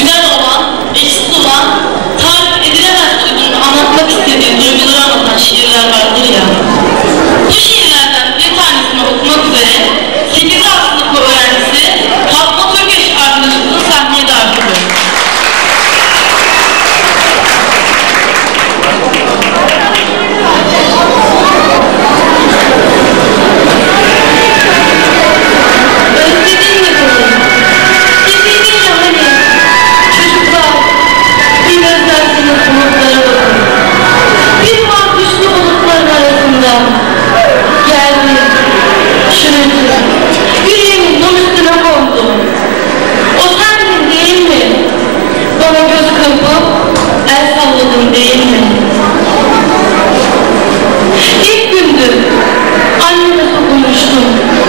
güzel olan, eşsiz olan, tarif edilemez duyduğunu anlatmak istediği Cristo.